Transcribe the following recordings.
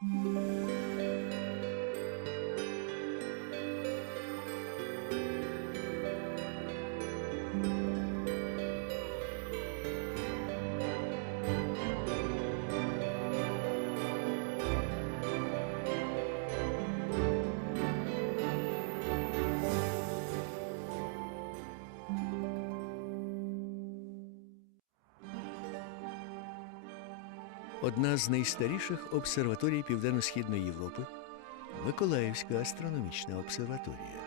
Música Одна з найстаріших обсерваторій Південно-Східної Європи Миколаївська астрономічна обсерваторія.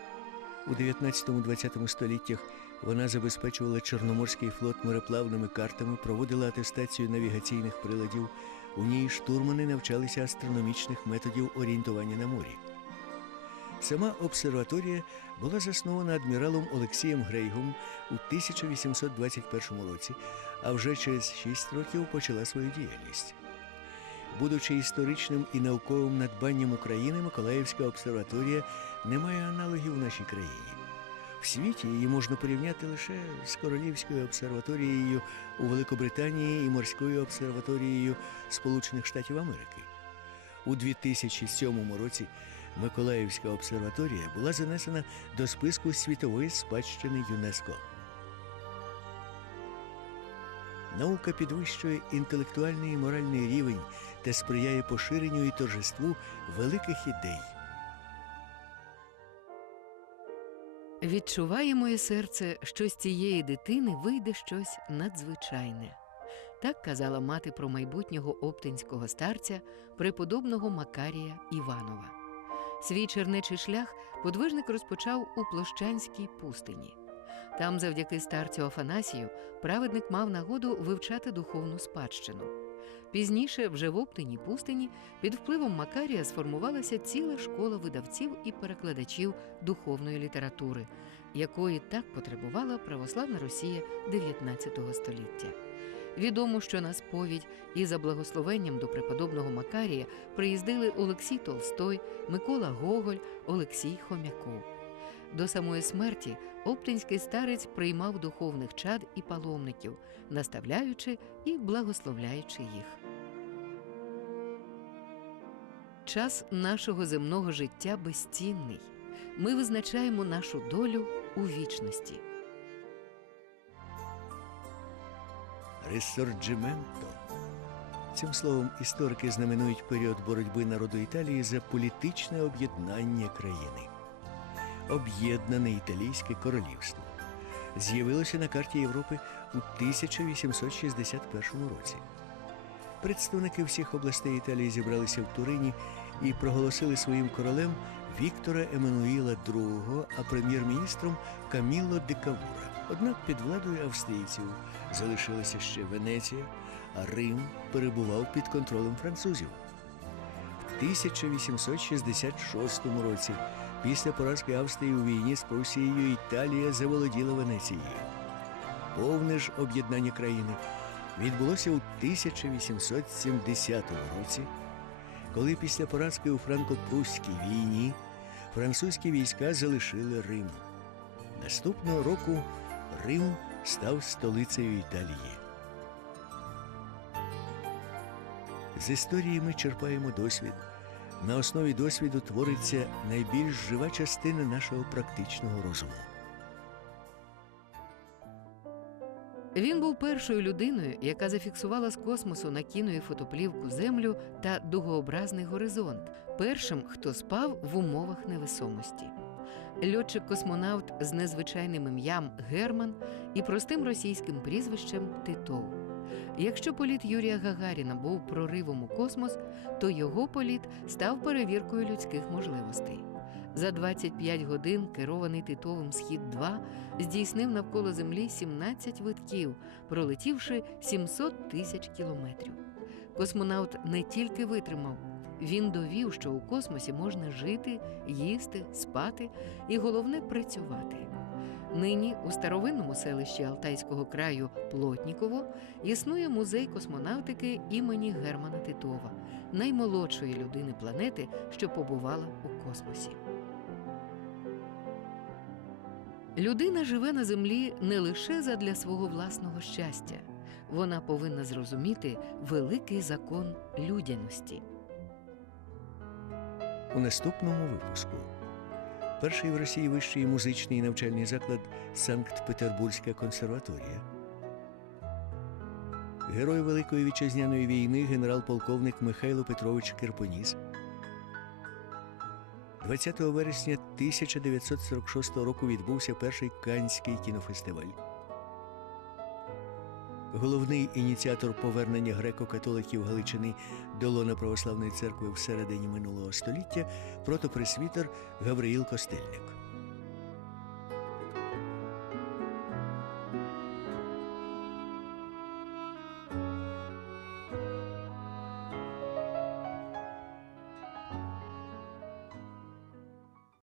У 19-20 століттях вона забезпечувала Чорноморський флот мореплавними картами, проводила атестацію навігаційних приладів. У ній штурмани навчалися астрономічних методів орієнтування на морі. Сама обсерваторія була заснована адміралом Олексієм Грейгом у 1821 році, а вже через 6 років почала свою діяльність. Будучи історичним і науковим надбанням України, Миколаївська обсерваторія не має аналогів в нашій країні. В світі її можна порівняти лише з Королівською обсерваторією у Великобританії і морською обсерваторією Сполучених Штатів Америки. У 2007 році Миколаївська обсерваторія була занесена до списку світової спадщини ЮНЕСКО. Наука підвищує інтелектуальний і моральний рівень та сприяє поширенню і торжеству великих ідей. Відчуває моє серце, що з цієї дитини вийде щось надзвичайне. Так казала мати про майбутнього оптинського старця, преподобного Макарія Іванова. Свій чернечий шлях подвижник розпочав у Площанській пустині. Там, завдяки старцю Афанасію, праведник мав нагоду вивчати духовну спадщину. Пізніше, вже в Оптині пустині, під впливом Макарія сформувалася ціла школа видавців і перекладачів духовної літератури, якої так потребувала православна Росія 19 століття. Відомо, що на сповідь і за благословенням до преподобного Макарія приїздили Олексій Толстой, Микола Гоголь, Олексій Хомяков. До самої смерті оптинський старець приймав духовних чад і паломників, наставляючи і благословляючи їх. Час нашого земного життя безцінний. Ми визначаємо нашу долю у вічності. Ресорджименто. Цим словом історики знаменують період боротьби народу Італії за політичне об'єднання країни. Об'єднане Італійське королівство з'явилося на карті Європи у 1861 році. Представники всіх областей Італії зібралися в Турині і проголосили своїм королем Віктора Еммануїла II, а прем'єр-міністром Камілло де Кавура. Однак під владою австрійців залишилася ще Венеція, а Рим перебував під контролем французів. В 1866 році, після поразки Австрії у війні з Прусією, Італія заволоділа Венецією. Повне ж об'єднання країни відбулося у 1870 році, коли після поразки у франко-прусській війні французькі війська залишили Рим. Наступного року Рим став столицею Італії. З історії ми черпаємо досвід. На основі досвіду твориться найбільш жива частина нашого практичного розуму. Він був першою людиною, яка зафіксувала з космосу на кіно і фотоплівку Землю та дугообразний горизонт, першим, хто спав в умовах невесомості. Льотчик-космонавт з незвичайним ім'ям Герман і простим російським прізвищем Титов. Якщо політ Юрія Гагаріна був проривом у космос, то його політ став перевіркою людських можливостей. За 25 годин керований Титовим схід 2 здійснив навколо Землі 17 витків, пролетівши 700 тисяч кілометрів. Космонавт не тільки витримав, він довів, що у космосі можна жити, їсти, спати і головне працювати. Нині у старовинному селищі Алтайського краю Плотніково існує музей космонавтики імені Германа Титова, наймолодшої людини планети, що побувала у космосі. Людина живе на землі не лише задля свого власного щастя, вона повинна зрозуміти великий закон людяності. у наступному випуску. Перший в Росії вищий музичний навчальний заклад Санкт-Петербурзька консерваторія. Герой Великої вітчизняної війни генерал-полковник Михайло Петрович Кирпоніс. 20 вересня 1946 року відбувся перший Канський кінофестиваль. Головний ініціатор повернення греко-католиків Галичини до лона православної церкви в середині минулого століття протопресвітер Гавриїл Костельник.